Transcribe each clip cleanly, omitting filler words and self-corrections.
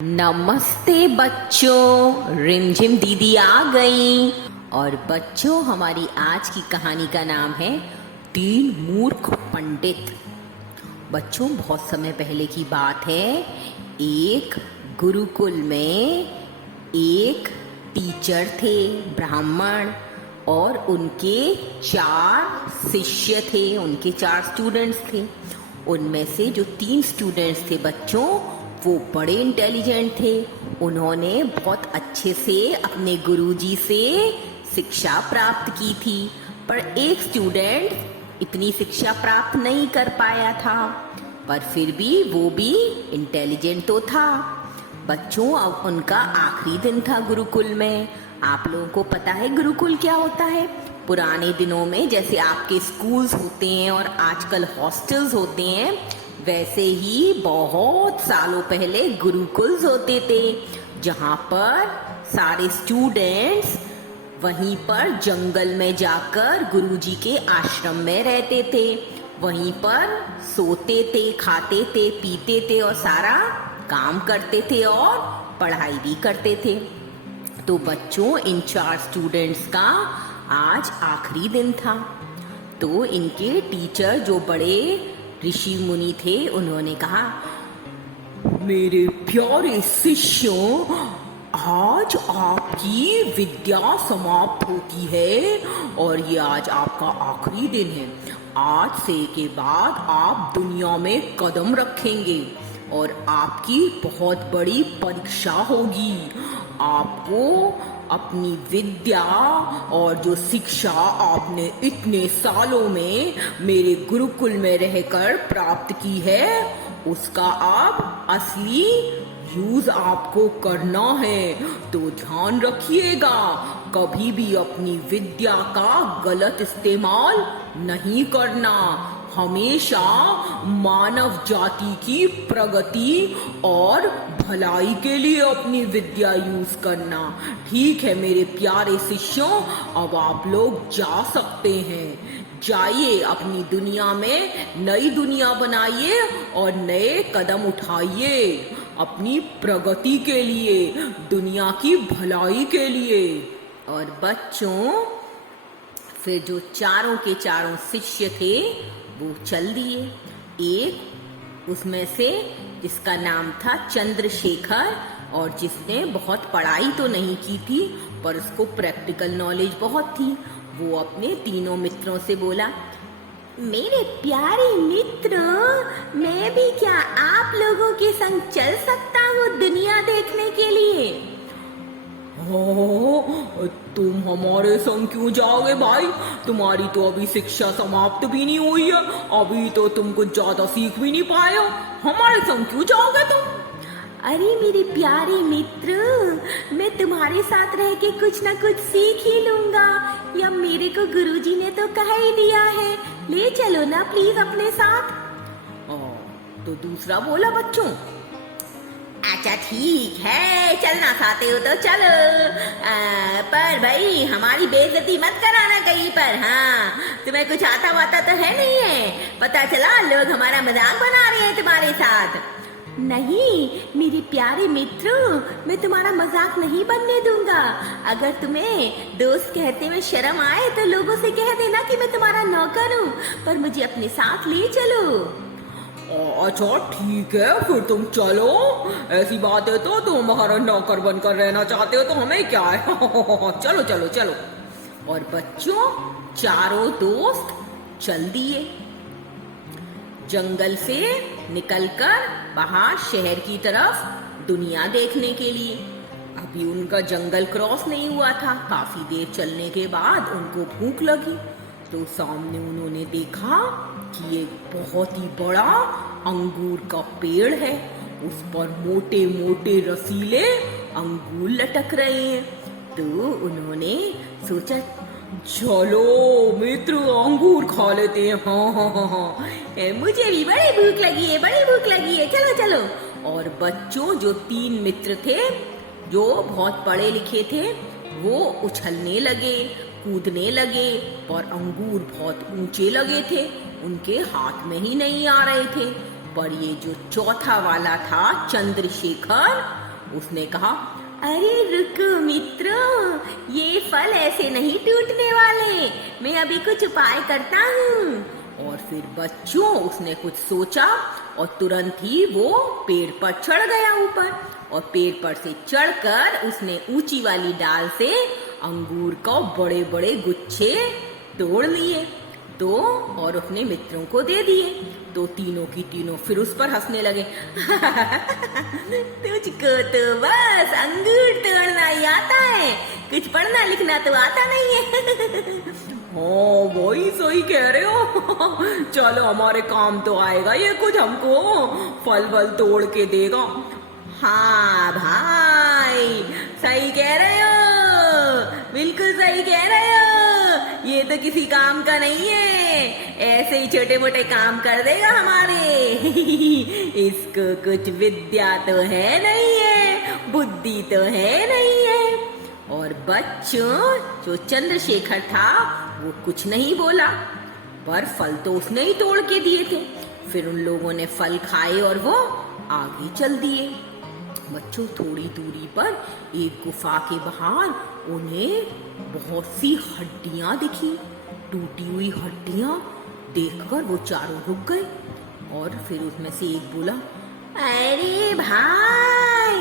नमस्ते बच्चों, रिमझिम दीदी आ गई। और बच्चों, हमारी आज की कहानी का नाम है तीन मूर्ख पंडित। बच्चों, बहुत समय पहले की बात है। एक गुरुकुल में एक टीचर थे, ब्राह्मण, और उनके 4 शिष्य थे, उनके 4 स्टूडेंट्स थे। उनमें से जो 3 स्टूडेंट्स थे बच्चों, वो बड़े इंटेलिजेंट थे। उन्होंने बहुत अच्छे से अपने गुरुजी से शिक्षा प्राप्त की थी, पर एक स्टूडेंट इतनी शिक्षा प्राप्त नहीं कर पाया था, पर फिर भी वो भी इंटेलिजेंट तो था। बच्चों, अब उनका आखिरी दिन था गुरुकुल में। आप लोगों को पता है गुरुकुल क्या होता है? पुराने दिनों में जैसे आपके स्कूल्स होते हैं और आजकल हॉस्टल्स होते हैं, वैसे ही बहुत सालों पहले गुरुकुल्स होते थे, जहाँ पर सारे स्टूडेंट्स वहीं पर जंगल में जाकर गुरुजी के आश्रम में रहते थे। वहीं पर सोते थे, खाते थे, पीते थे और सारा काम करते थे और पढ़ाई भी करते थे। तो बच्चों, इन 4 स्टूडेंट्स का आज आखिरी दिन था। तो इनके टीचर, जो बड़े ऋषि मुनि थे, उन्होंने कहा, मेरे प्यारे शिष्यों, आज आपकी विद्या समाप्त होती है और ये आज आपका आखिरी दिन है। आज से के बाद आप दुनिया में कदम रखेंगे और आपकी बहुत बड़ी परीक्षा होगी। आपको अपनी विद्या और जो शिक्षा आपने इतने सालों में मेरे गुरुकुल में रहकर प्राप्त की है, उसका अब असली यूज आपको करना है। तो ध्यान रखिएगा, कभी भी अपनी विद्या का गलत इस्तेमाल नहीं करना। हमेशा मानव जाति की प्रगति और भलाई के लिए अपनी विद्या यूज करना। ठीक है मेरे प्यारे शिष्यों, अब आप लोग जा सकते हैं। जाइए, अपनी दुनिया में नई दुनिया बनाइए और नए कदम उठाइए अपनी प्रगति के लिए, दुनिया की भलाई के लिए। और बच्चों, फिर जो चारों के चारों शिष्य थे वो चल दिए। एक उसमें से, जिसका नाम था चंद्रशेखर, और जिसने बहुत पढ़ाई तो नहीं की थी पर उसको प्रैक्टिकल नॉलेज बहुत थी, वो अपने तीनों मित्रों से बोला, मेरे प्यारे मित्र, मैं भी क्या आप लोगों के संग चल सकता हूँ दुनिया देखने के लिए? तुम हमारे संग क्यों जाओगे भाई? तुम्हारी तो अभी शिक्षा समाप्त भी नहीं हुई है, अभी तो तुम कुछ ज्यादा सीख भी नहीं पाए हो, हमारे संग क्यों जाओगे तुम? अरे मेरे प्यारे मित्र, मैं तुम्हारे साथ रह के कुछ ना कुछ सीख ही लूंगा, या मेरे को गुरुजी ने तो कह ही दिया है, ले चलो ना प्लीज अपने साथ। तो दूसरा बोला, बच्चों, अच्छा ठीक है, चलना चाहते हो तो चलो, पर भाई हमारी बेइज्जती मत कराना कहीं पर। हाँ, तुम्हें कुछ आता वाता तो है नहीं है? पता चला लोग हमारा मजाक बना रहे हैं तुम्हारे साथ। नहीं मेरे प्यारे मित्रों, मैं तुम्हारा मजाक नहीं बनने दूंगा। अगर तुम्हें दोस्त कहते में शर्म आए तो लोगों से कह देना कि मैं तुम्हारा नौकर हूँ, पर मुझे अपने साथ ले चलो। अच्छा ठीक है, फिर तुम चलो। ऐसी बात है तो तुम हमारा नौकर बनकर रहना चाहते हो तो हमें क्या है। चलो चलो चलो। और बच्चों, चारों दोस्त चल दिए जंगल से निकलकर बाहर शहर की तरफ दुनिया देखने के लिए। अभी उनका जंगल क्रॉस नहीं हुआ था। काफी देर चलने के बाद उनको भूख लगी, तो सामने उन्होंने देखा कि एक बहुत ही बड़ा अंगूर का पेड़ है। उस पर मोटे मोटे रसीले अंगूर लटक रहे हैं। तो उन्होंने सोचा, चलो मित्र, अंगूर खा लेते हैं। हाँ हाँ हाँ हाँ, मुझे भी बड़ी भूख लगी है, बड़ी भूख लगी है, चलो चलो। और बच्चों, जो 3 मित्र थे जो बहुत पढ़े लिखे थे, वो उछलने लगे, कूदने लगे, और अंगूर बहुत ऊंचे लगे थे, उनके हाथ में ही नहीं आ रहे थे। पर ये जो चौथा वाला था, चंद्रशेखर, उसने कहा, अरे रुको मित्रों, ये फल ऐसे नहीं टूटने वाले, मैं अभी कुछ उपाय करता हूँ। और फिर बच्चों उसने कुछ सोचा और तुरंत ही वो पेड़ पर चढ़ गया ऊपर, और पेड़ पर से चढ़कर उसने ऊंची वाली डाल से अंगूर को बड़े बड़े गुच्छे तोड़ लिए तो और अपने मित्रों को दे दिए। तो तीनों की तीनों फिर उस पर हंसने लगे। तुझको तो बस अंगूर तोड़ना ही आता है, कुछ पढ़ना लिखना तो आता नहीं है। हाँ वही सही कह रहे हो। चलो हमारे काम तो आएगा ये, कुछ हमको फल वल तोड़ के देगा। हाँ भाई सही कह रहे हो, बिल्कुल सही कह रहे हो, ये तो किसी काम का नहीं है, ऐसे ही छोटे मोटे काम कर देगा हमारे। इसको कुछ विद्या तो है नहीं है, बुद्धि तो है नहीं है। और बच्चों जो चंद्रशेखर था वो कुछ नहीं बोला, पर फल तो उसने ही तोड़ के दिए थे। फिर उन लोगों ने फल खाए और वो आगे चल दिए। बच्चों थोड़ी दूरी पर एक गुफा के बाहर उन्हें बहुत सी हड्डियां दिखी, टूटी हुई हड्डियां देखकर वो चारों रुक गए। और फिर उसमें से एक बोला, अरे भाई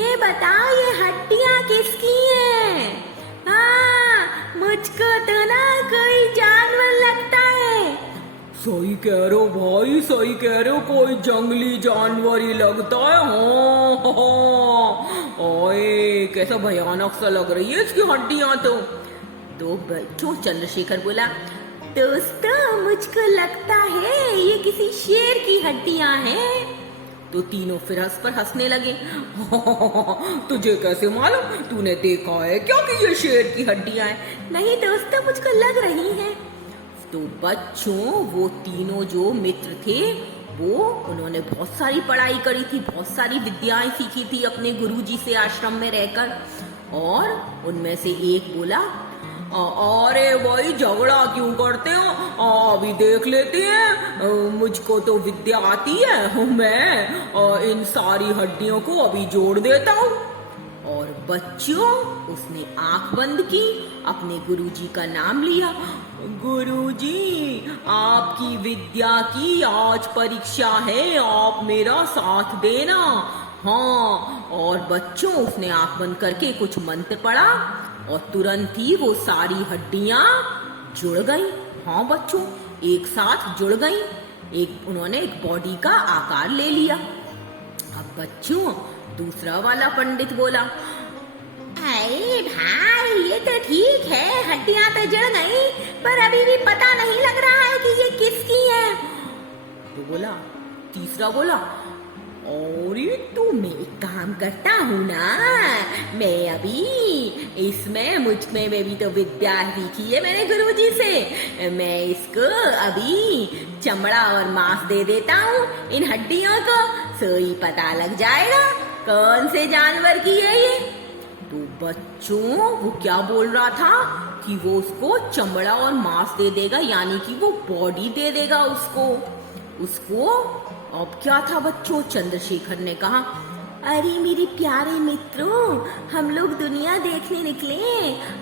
ये बताओ ये हड्डियां किसकी हैं? हाँ मुझको तो ना कोई जानवर लगता है। सही कह रहे हो भाई, सही कह रहे हो, कोई जंगली जानवर ही लगता है। हाँ ओए कैसा भयानक सा लग रही है इसकी हड्डियां तो बच्चों चंद्रशेखर बोला, दोस्तों मुझको लगता है ये किसी शेर की हड्डियां हैं। तो तीनों फिर हंसने लगे। तुझे कैसे मालूम, तूने देखा है क्या कि ये शेर की हड्डियां हैं? नहीं दोस्तों मुझको लग रही हैं। तो बच्चों वो तीनों जो मित्र थे वो उन्होंने बहुत सारी पढ़ाई करी थी, बहुत सारी विद्याएं सीखी थी अपने गुरुजी से आश्रम में रहकर। और उनमें से एक बोला, अरे भाई झगड़ा क्यों करते हो, अभी देख लेते हैं, मुझको तो विद्या आती है, मैं इन सारी हड्डियों को अभी जोड़ देता हूँ। और बच्चों उसने आंख बंद की, अपने गुरुजी का नाम लिया, गुरुजी आपकी विद्या की आज परीक्षा है, आप मेरा साथ देना। हाँ और बच्चों उसने आंख बंद करके कुछ मंत्र पढ़ा और तुरंत ही वो सारी हड्डियां जुड़ गई। हाँ बच्चों एक साथ जुड़ गई, उन्होंने एक बॉडी का आकार ले लिया। अब बच्चों दूसरा वाला पंडित बोला, अरे भाई ये तो ठीक है, हड्डियां तो जुड़ गई, पर अभी भी पता नहीं लग रहा है कि ये किसकी है। तो बोला तीसरा बोला, अरे तो मैं एक काम करता हूँ ना, मैं अभी इसमें मुझमें में भी तो विद्या सीखी है मैंने गुरुजी से, मैं इसको अभी चमड़ा और मांस दे देता हूँ इन हड्डियों को, सोई पता लग जाएगा कौन से जानवर की है ये। तो बच्चों वो क्या बोल रहा था कि वो उसको चमड़ा और मांस दे देगा, यानी कि वो बॉडी दे देगा उसको। अब क्या था बच्चों, चंद्रशेखर ने कहा, अरे मेरे प्यारे मित्रों हम लोग दुनिया देखने निकले,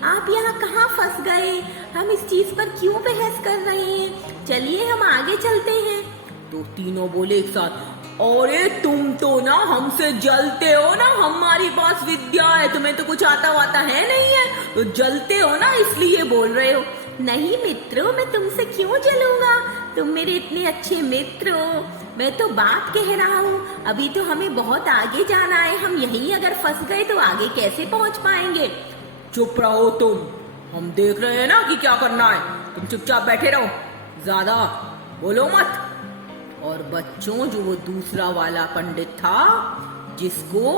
आप यहाँ कहाँ फंस गए, हम इस चीज पर क्यों बहस कर रहे हैं, चलिए हम आगे चलते हैं। तो तीनों बोले एक साथ, अरे तुम तो ना हमसे जलते हो ना, हमारे पास विद्या है, तुम्हें तो कुछ आता वाता है नहीं है, तो जलते हो ना इसलिए बोल रहे हो। नहीं मित्रों मैं तुमसे क्यों जलूंगा, तुम मेरे इतने अच्छे मित्र हो, मैं तो बात कह रहा हूँ, अभी तो हमें बहुत आगे जाना है, हम यहीं अगर फंस गए तो आगे कैसे पहुँच पाएंगे। चुप रहो तुम, हम देख रहे हैं ना कि क्या करना है, तुम चुपचाप बैठे रहो, ज्यादा बोलो मत। और बच्चों जो वो दूसरा वाला पंडित था जिसको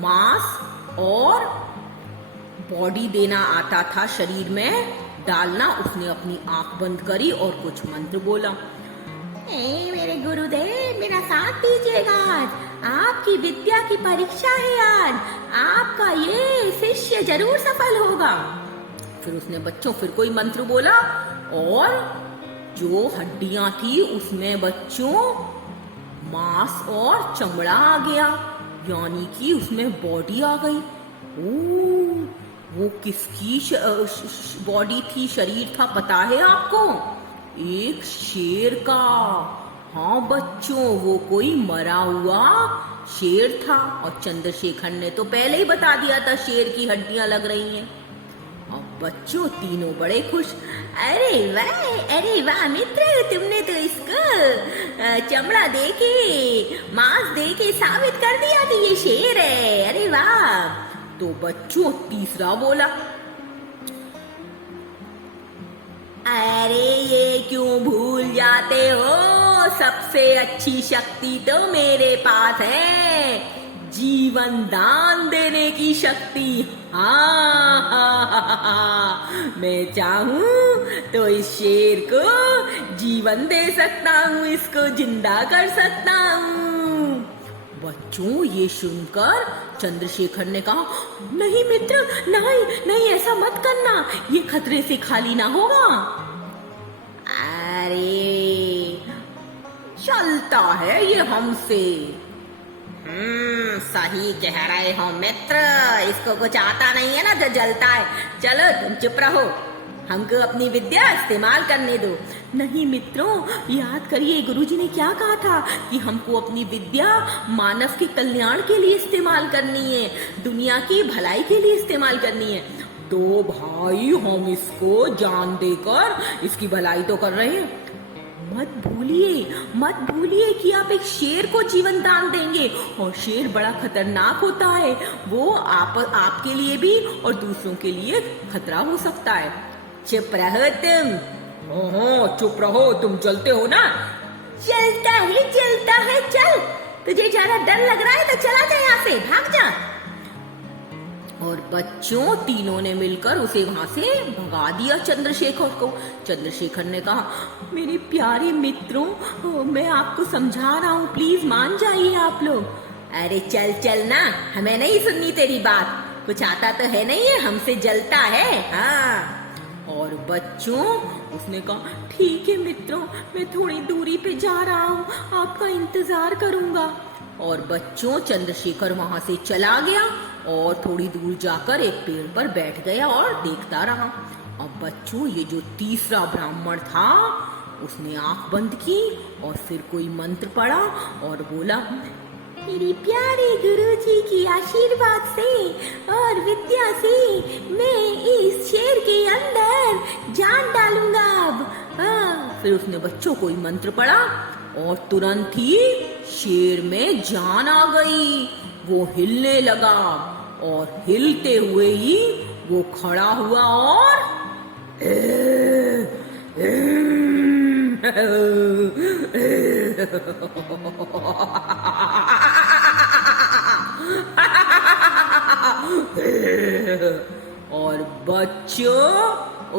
मांस और बॉडी देना आता था, शरीर में डालना, उसने अपनी आंख बंद करी और कुछ मंत्र बोला, मेरे गुरुदेव मेरा साथ दीजिएगा, आपकी विद्या की परीक्षा है आज, आपका ये शिष्य जरूर सफल होगा। फिर उसने बच्चों फिर कोई मंत्र बोला और जो हड्डियां थी उसमें बच्चों मांस और चमड़ा आ गया। यानी कि उसमें बॉडी आ गई। ओ, वो किसकी बॉडी थी, शरीर था, पता है आपको? एक शेर का। हाँ बच्चों, वो कोई मरा हुआ शेर था। और चंद्रशेखर ने तो पहले ही बता दिया था शेर की हड्डियां लग रही हैं। अब बच्चों तीनों बड़े खुश। अरे वाह मित्र, तुमने तो इसको चमड़ा देके, मांस देके साबित कर दिया कि ये शेर है। अरे वाह। तो बच्चों तीसरा बोला, अरे ये क्यों भूल जाते हो, सबसे अच्छी शक्ति तो मेरे पास है, जीवन दान देने की शक्ति। हाँ, मैं चाहूं तो इस शेर को जीवन दे सकता हूँ, इसको जिंदा कर सकता हूँ। बच्चों ये सुनकर चंद्रशेखर ने कहा, नहीं मित्र, नहीं ऐसा मत करना, ये खतरे से खाली ना होगा। अरे चलता है ये हमसे। सही कह रहे हो मित्र, इसको कुछ आता नहीं है ना जो जलता है। चलो तुम चुप रहो, हमको अपनी विद्या इस्तेमाल करने दो। नहीं मित्रों, याद करिए गुरुजी ने क्या कहा था कि हमको अपनी विद्या मानव के कल्याण के लिए इस्तेमाल करनी है, दुनिया की भलाई के लिए इस्तेमाल करनी है। तो भाई हम इसको जान देकर इसकी भलाई तो कर रहे हैं। मत भूलिए कि आप एक शेर को जीवन दान देंगे, और शेर बड़ा खतरनाक होता है, वो आपके लिए भी और दूसरों के लिए खतरा हो सकता है। चुप रहो तुम। चुप रहो, तुम जलते हो ना। चलता है, चल, तुझे ज्यादा डर लग रहा है तो चला जा यहाँ से, भाग जा। और बच्चों तीनों ने मिलकर उसे वहां से भगा दिया चंद्रशेखर को। चंद्रशेखर ने कहा, मेरे प्यारे मित्रों, मैं आपको समझा रहा हूँ, प्लीज मान जाइए आप लोग। अरे चल ना, हमें नहीं सुननी तेरी बात, कुछ आता तो है नहीं है, हमसे जलता है। हाँ। और बच्चों उसने कहा, ठीक है मित्रों, मैं थोड़ी दूरी पे जा रहा हूँ, आपका इंतजार करूंगा। और बच्चों चंद्रशेखर वहां से चला गया और थोड़ी दूर जाकर एक पेड़ पर बैठ गया और देखता रहा। अब बच्चों ये जो तीसरा ब्राह्मण था उसने आंख बंद की और फिर कोई मंत्र पढ़ा और बोला, मेरी प्यारे गुरुजी की आशीर्वाद से और विद्या से मैं इस शेर के अंदर जान डालूंगा अब। फिर उसने बच्चों कोई मंत्र पढ़ा और तुरंत ही शेर में जान आ गई। वो हिलने लगा और हिलते हुए ही वो खड़ा हुआ और और बच्चों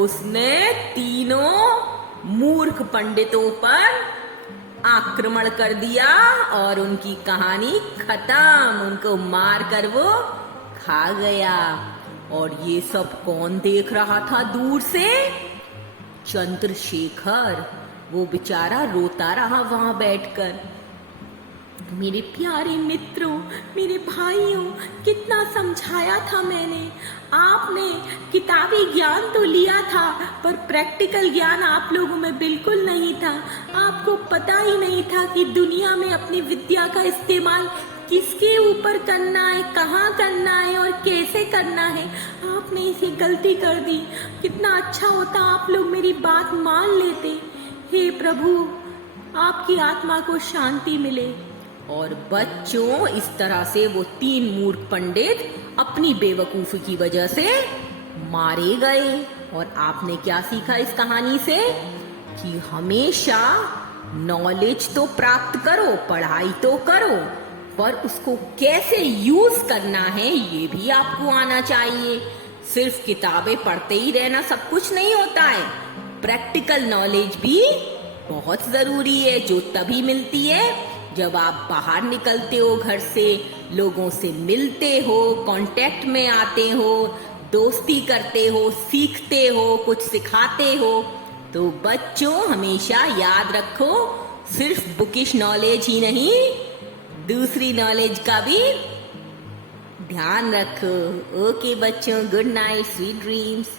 उसने तीनों मूर्ख पंडितों पर आक्रमण कर दिया और उनकी कहानी खत्म, उनको मार कर वो खा गया। और ये सब कौन देख रहा था दूर से? चंद्रशेखर। वो बेचारा रोता रहा वहां बैठकर। मेरे प्यारे मित्रों, मेरे भाइयों, कितना समझाया था मैंने, आपने किताबी ज्ञान तो लिया था पर प्रैक्टिकल ज्ञान आप लोगों में बिल्कुल नहीं था। आपको पता ही नहीं था कि दुनिया में अपनी विद्या का इस्तेमाल किसके ऊपर करना है, कहाँ करना है और कैसे करना है। आपने इसे गलती कर दी। कितना अच्छा होता आप लोग मेरी बात मान लेते। हे प्रभु, आपकी आत्मा को शांति मिले। और बच्चों इस तरह से वो तीन मूर्ख पंडित अपनी बेवकूफी की वजह से मारे गए। और आपने क्या सीखा इस कहानी से? कि हमेशा नॉलेज तो प्राप्त करो, पढ़ाई तो करो, पर उसको कैसे यूज करना है ये भी आपको आना चाहिए। सिर्फ किताबें पढ़ते ही रहना सब कुछ नहीं होता है। प्रैक्टिकल नॉलेज भी बहुत जरूरी है, जो तभी मिलती है जब आप बाहर निकलते हो घर से, लोगों से मिलते हो, कांटेक्ट में आते हो, दोस्ती करते हो, सीखते हो, कुछ सिखाते हो। तो बच्चों हमेशा याद रखो, सिर्फ बुकिश नॉलेज ही नहीं, दूसरी नॉलेज का भी ध्यान रखो। ओके बच्चों, गुड नाइट, स्वीट ड्रीम्स।